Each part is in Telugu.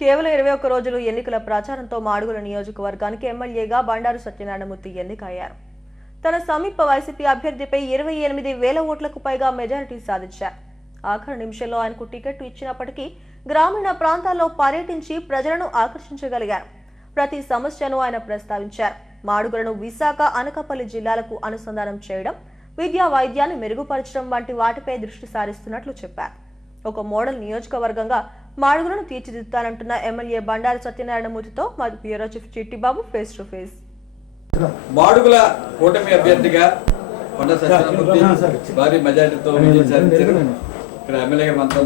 కేవలం ఇరవై ఒక్క రోజులు ఎన్నికల ప్రచారంతో మాడుగుల నియోజకవర్గానికి ఎమ్మెల్యేగా బండారు సత్యనారాయణమూర్తి ఎన్నికయ్యారు. తన సమీప వైసీపీ అభ్యర్థిపై ఇరవై ఎనిమిది వేల ఓట్లకు పైగా మెజారిటీ సాధించారు. ఆఖరి నిమిషంలో ఆయనకు టికెట్ ఇచ్చినప్పటికీ గ్రామీణ ప్రాంతాల్లో పర్యటించి ప్రజలను ఆకర్షించగలిగారు. ప్రతి సమస్యను ఆయన ప్రస్తావించారు. మాడుగులను విశాఖ అనకాపల్లి జిల్లాలకు అనుసంధానం చేయడం విద్యా వైద్యాన్ని మెరుగుపరచడం వంటి వాటిపై దృష్టి సారిస్తున్నట్లు చెప్పారు. ఒక మోడల్ నియోజకవర్గంగా మాడుగులను తీర్చిదిద్దుతానంటున్న ఎమ్మెల్యే బండారు సత్యనారాయణమూర్తితో మా bureau chief Chittibabu face to face. Madugula కూటమి అభ్యర్థిగా కొండ సత్యనారాయణమూర్తి భారీ మెజార్టీతో విజయం సాధించారు. ఇక్కడ ఎమ్మెల్యే గారు మనతో.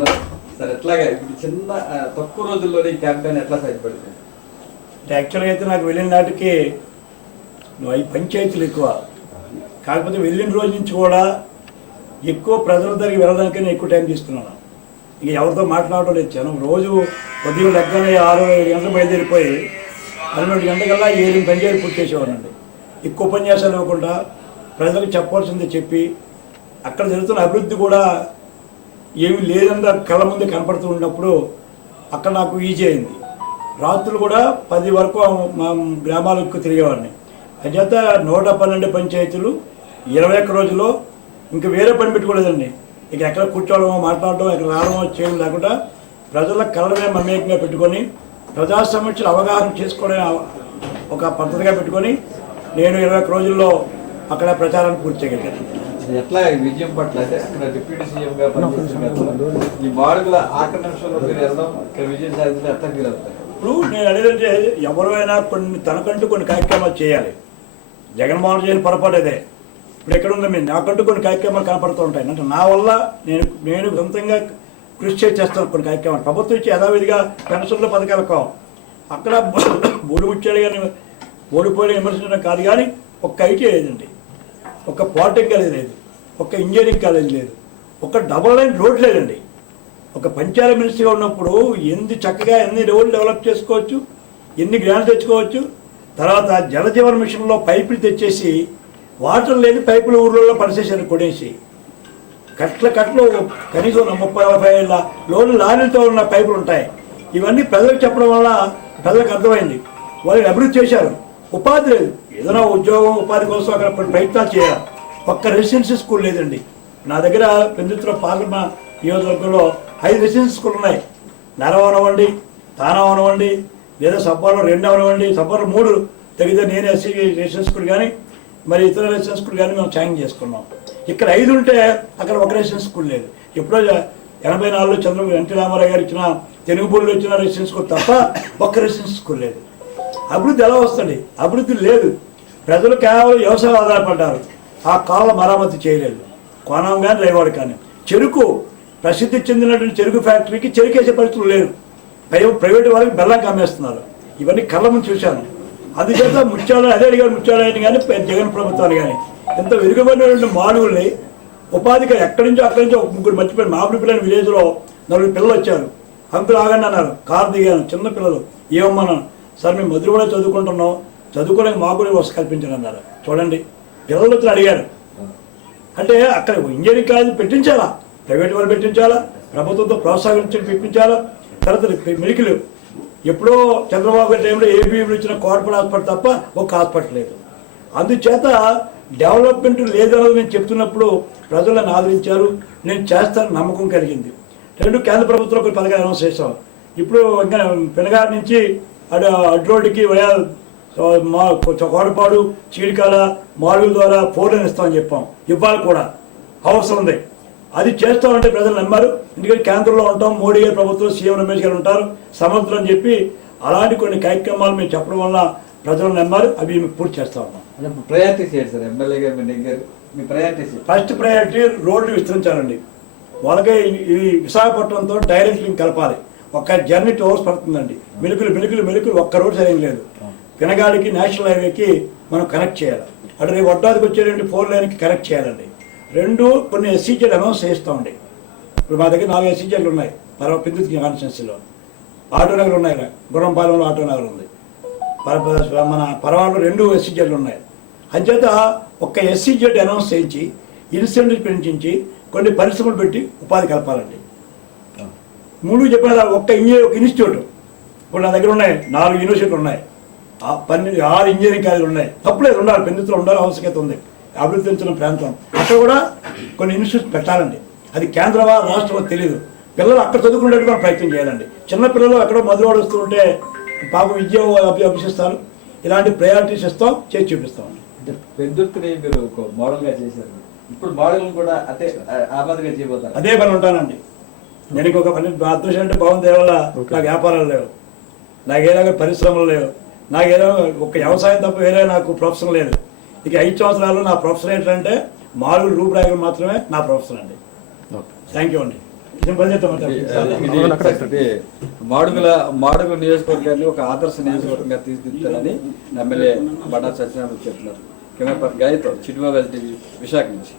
సార్ ఎట్లాగా ఇప్పుడు చిన్న తక్కువ రోజుల్లోనే ఈ క్యాంపెయిన్ ఎట్లా సాధ్యపడింది అంటే యాక్చువల్గా అయితే నాకు వెళ్ళిన నాటికి నువ్వు అవి పంచాయతీలు ఎక్కువ. కాకపోతే వెళ్ళిన రోజు నుంచి కూడా ఎక్కువ ప్రజల దగ్గరికి వెళ్ళడానికి నేను ఎక్కువ టైం తీసుకున్నాను. ఇక ఎవరితో మాట్లాడటం లేదు. జనం రోజు ఉదయం లెక్కనే ఆరు ఏడు గంటలు బయలుదేరిపోయి పన్నెండు గంటలకల్లా ఏడు పంచాయతీ పూర్తి చేసేవారండి. ఎక్కువ ఉపన్యాసాలు ఇవ్వకుండా ప్రజలకు చెప్పాల్సింది చెప్పి అక్కడ జరుగుతున్న అభివృద్ధి కూడా ఏమి లేదన్న కళ్ళ ముందు కనపడుతూ ఉన్నప్పుడు అక్కడ నాకు ఈజీ అయింది. రాత్రులు కూడా పది వరకు మా గ్రామాలకు తిరిగేవాడిని. అంచేత నూట పన్నెండు పంచాయతీలు ఇరవై ఒక్క రోజుల్లో ఇంకా వేరే పని పెట్టుకోలేదండి. ఇక ఎక్కడ కూర్చోవడమో మాట్లాడడం ఎక్కడ రావడమో చేయడం లేకుండా ప్రజల కళ్ళనే మమేకంగా పెట్టుకొని ప్రజా సమస్యలు అవగాహన చేసుకోవడం ఒక పద్ధతిగా పెట్టుకొని నేను ఇరవై ఒక్క రోజుల్లో అక్కడ ప్రచారాన్ని పూర్తి చేయగలిగాను. ఎట్లా విజయం పట్ల? అయితే అక్కడ డిప్యూటీ సీఎం గా పనిచేస్తున్నారు ఈ మాడుగుల ఆఖరి నిమిషంలో మీరు వెళ్ళడం ఇక్కడ విజయం ఎట్లా ఇప్పుడు నేను అడిగేదంటే ఎవరైనా కొన్ని తనకంటూ కొన్ని కార్యక్రమాలు చేయాలి. జగన్మోహన్ చేయని పొరపాటు అదే. ఇప్పుడు ఎక్కడ ఉందో మీరు నాకంటూ కొన్ని కార్యక్రమాలు కనపడుతూ ఉంటాయి. అంటే నా వల్ల నేను నేను సొంతంగా కృషి చేస్తాను కొన్ని కార్యక్రమాలు. ప్రభుత్వం ఇచ్చి యథావిధిగా పెన్షన్ల పథకాలు కావు. అక్కడ బోడి ముచ్చాడు కానీ ఓడిపోయి విమర్శించడం కాదు కానీ ఒక్క ఐటీ లేదండి. ఒక పాలిటెక్ కాలేజ్ లేదు. ఒక ఇంజనీరింగ్ కాలేజ్ లేదు. ఒక డబల్ లైన్ రోడ్ లేదండి. ఒక పంచాయతీ మినిస్టర్గా ఉన్నప్పుడు ఎన్ని చక్కగా ఎన్ని రోడ్లు డెవలప్ చేసుకోవచ్చు ఎన్ని గ్రాంట్లు తెచ్చుకోవచ్చు తర్వాత జలజీవన మిషన్లో పైపులు తెచ్చేసి వాటర్ లేని పైపులు ఊర్లలో పనిచేశారు కొడేసి కట్ల కట్లు కనీసం ముప్పై నలభై ఏళ్ళ లోన్లు లారీలతో ఉన్న పైపులు ఉంటాయి. ఇవన్నీ ప్రజలకు చెప్పడం వల్ల ప్రజలకు అర్థమైంది. వాళ్ళని అభివృద్ధి చేశారు. ఉపాధి లేదు. ఏదైనా ఉద్యోగం ఉపాధి కోసం అక్కడ ప్రయత్నాలు చేయాలి. ఒక్క రెసిడెన్సీ స్కూల్ లేదండి. నా దగ్గర పెందుతున్న పార్లమా నియోజకవర్గంలో ఐదు రెసిడెన్సీ స్కూల్ ఉన్నాయి. నరవ అనవ్వండి తానం అనవ్వండి లేదా సబ్బాలో రెండు అవనివ్వండి సబ్బాలో మూడు తగితే నేను ఎస్సీ రెసిడెన్సీ స్కూల్ కానీ మరి ఇతర రెసిడెన్స్ స్కూల్ కానీ మేము ఛాయింగ్ చేసుకున్నాం. ఇక్కడ ఐదు ఉంటే అక్కడ ఒక రెసిడెన్స్ స్కూల్ లేదు. ఎప్పుడో ఎనభై నాలుగులో చంద్రబాబు ఎన్టీ రామారావు గారు ఇచ్చిన తెలుగు బోర్డులో ఇచ్చిన రెసిడెన్స్ స్కూల్ తప్ప ఒక్క రెసిడెన్స్ స్కూల్ లేదు. అభివృద్ధి ఎలా వస్తుంది? అభివృద్ధి లేదు. ప్రజలు కేవలం వ్యవసాయం ఆధారపడ్డారు. ఆ కాళ్ళ మరామతి చేయలేదు. కోణం కానీ రేవాడు కానీ. చెరుకు ప్రసిద్ధి చెందినటువంటి చెరుకు ఫ్యాక్టరీకి చెరుకేసే పరిస్థితులు లేరు ప్రైవేట్ ప్రైవేట్ వాళ్ళకి బెల్లం కమ్మేస్తున్నారు. ఇవన్నీ కళ్ళ ముందు చూశాను. అది చేత ముత్యాలయం అదే అడిగారు ముత్యాలయాన్ని కానీ జగన్ ప్రభుత్వాన్ని కానీ ఎంత వెనుకబడినటువంటి మానవుల్ని ఉపాధిగా ఎక్కడి నుంచో అక్కడి నుంచో ముగ్గురు మర్చిపోయిన మామిడి పిల్లని విలేజ్లో నలుగురు పిల్లలు వచ్చారు. అంకులు ఆగండి అన్నారు. కారు దిగాను చిన్న పిల్లలు. ఏమన్నాను సార్ మేము మధురవాడ చదువుకుంటున్నాం. చదువుకోవడానికి మాకు కూడా వసతి కల్పించండి అన్నారు. చూడండి. పిల్లలు వచ్చి అడిగారు. అంటే అక్కడ ఇంజనీరింగ్ కాలేజ్ పెట్టించాలా? ప్రైవేట్ వాళ్ళు పెట్టించాలా? ప్రభుత్వంతో ప్రోత్సాహించి పెట్టించాలా తర్వాత మెడికల్ ఎప్పుడో చంద్రబాబు గారి టైంలో ఏబీఎంలో ఇచ్చిన కార్పొరేట్ హాస్పిటల్ తప్ప ఒక హాస్పిటల్ లేదు. అందుచేత డెవలప్మెంట్ లేదన్నది నేను చెప్తున్నప్పుడు ప్రజలను ఆదరించారు. నేను చేస్తాను నమ్మకం కలిగింది. రెండు కేంద్ర ప్రభుత్వం ఒక పథకాలు అనౌన్స్ చేస్తాం ఇప్పుడు ఇంకా పెనగారి నుంచి అటు అడ్డు రోడ్డుకి మా కోడపాడు చీడికాల మాడుగుల ద్వారా ఫోన్ ఇస్తామని చెప్పాం. ఇవ్వాలి కూడా అవసరం ఉంది. అది చేస్తామంటే ప్రజలు నమ్మారు. ఎందుకంటే కేంద్రంలో ఉంటాం. మోడీ గారి ప్రభుత్వం సీఎం రమేష్ గారు ఉంటారు. సమర్థులు అని చెప్పి అలాంటి కొన్ని కార్యక్రమాలు మేము చెప్పడం వల్ల ప్రజలు నమ్మారు. అవి మేము పూర్తి చేస్తా ఉన్నాం. అంటే ప్రయారిటీస్ ఏంటి సార్ ఎమ్మెల్యే గారు మీ ప్రయారిటీస్ ఫస్ట్ ప్రయారిటీ రోడ్లు విస్తరించాలండి. వాళ్ళకే ఈ- ఈ విశాఖపట్నంతో డైరెక్ట్ లింక్ కలపాలి. ఒక జర్నీ టూ అవర్స్ పడుతుందండి. మెలుకులు మెలుకులు మెలుకులు ఒక్క రోడ్ సరైన లేదు. పినగాడికి నేషనల్ హైవేకి మనం కనెక్ట్ చేయాలి. అటు రేపు వడ్డాదికి వచ్చేటువంటి ఫోర్ లైన్కి కనెక్ట్ చేయాలండి. రెండు కొన్ని ఎస్సీజీలు అనౌన్స్ చేస్తామండి ఇప్పుడు మా దగ్గర నాలుగు ఎస్సీజీలు ఉన్నాయి. పర్వ విద్యుత్ కాన్స్టిట్యున్సీలో ఆటో నగర్ ఉన్నాయి గురంపాలెంలో ఆటో నగర్ ఉంది. మన పరవాళ్ళు రెండు ఎస్సీజీలు ఉన్నాయి. అంచేత ఒక్క ఎస్సీజెడ్ అనౌన్స్ చేయించి ఇన్సెంటివ్ పెంచించి కొన్ని పరిశ్రమలు పెట్టి ఉపాధి కలపాలండి. మూడు చెప్పిన ఒక్క ఇంజనీర్ ఒక ఇన్స్టిట్యూట్. ఇప్పుడు నా దగ్గర ఉన్నాయి. నాలుగు యూనివర్సిటీలు ఉన్నాయి. ఆ పన్నెండు ఆరు ఇంజనీరింగ్ కాలేజీలు ఉన్నాయి. తప్పులేదు ఉండాలి. పెందుతులు ఉండాలి ఆవశ్యకత ఉంది. అభివృద్ధి చెందిన ప్రాంతం. అక్కడ కూడా కొన్ని ఇన్స్టిట్యూట్స్ పెట్టాలండి. అది కేంద్రమా రాష్ట్రమా తెలియదు పిల్లలు అక్కడ చదువుకునేట్టు కూడా ప్రయత్నం చేయాలండి. చిన్న పిల్లలు ఎక్కడో మధువాడు వస్తూ ఉంటే పాప విద్య అభి- అభ్యసిస్తారు. ఇలాంటి ప్రయారిటీస్ ఇస్తాం చేసి చూపిస్తామండి. అంటే పెద్దుర్తిని మీరు ఒక మోడల్గా చేశారు. ఇప్పుడు మోడల్ కూడా అదే ఆ- ఆ మాదిరిగా చేయబోతారు. అదే పని ఉంటానండి. నేను ఇంకొక పని అదృష్టం అంటే బాగుంది వల్ల నాకు వ్యాపారాలు లేవు. నాకు ఏదో పరిశ్రమలు లేవు. నాకు ఏదో ఒక వ్యవసాయం తప్ప వేరే నాకు ప్రొఫెషన్ లేదు. ఇక ఐదు సంవత్సరాలు నా ప్రొఫెషన్ ఏంటంటే మామూలు రూపురేఖలు మాత్రమే నా ప్రొఫెషన్ అండి. థ్యాంక్ యూ అండి. మాడుగుల మాడుగుల నియోజకవర్గాన్ని ఒక ఆదర్శ నియోజకవర్గంగా తీర్చిదిద్దాలని ఎమ్మెల్యే బండా సత్యనారాయణ చెప్తున్నారు కెమెరా పర్ గాయతో చిట్టుబాబు విశాఖ నుంచి.